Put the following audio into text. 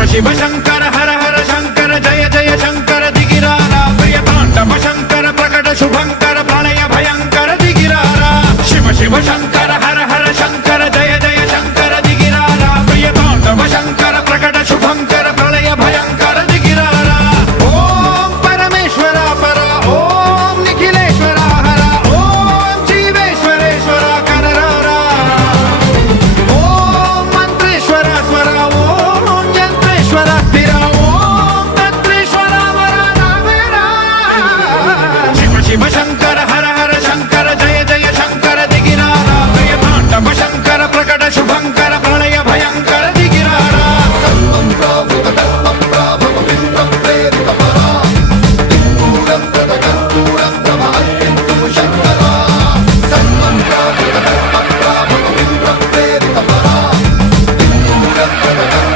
शिव शंकर हर हर शंकर जय जय शंकर दिगिरारा प्रिय तांडव शंकर प्रकट शुभंकर प्रलय भयंकर दिगिरारा शिव शिव शंकर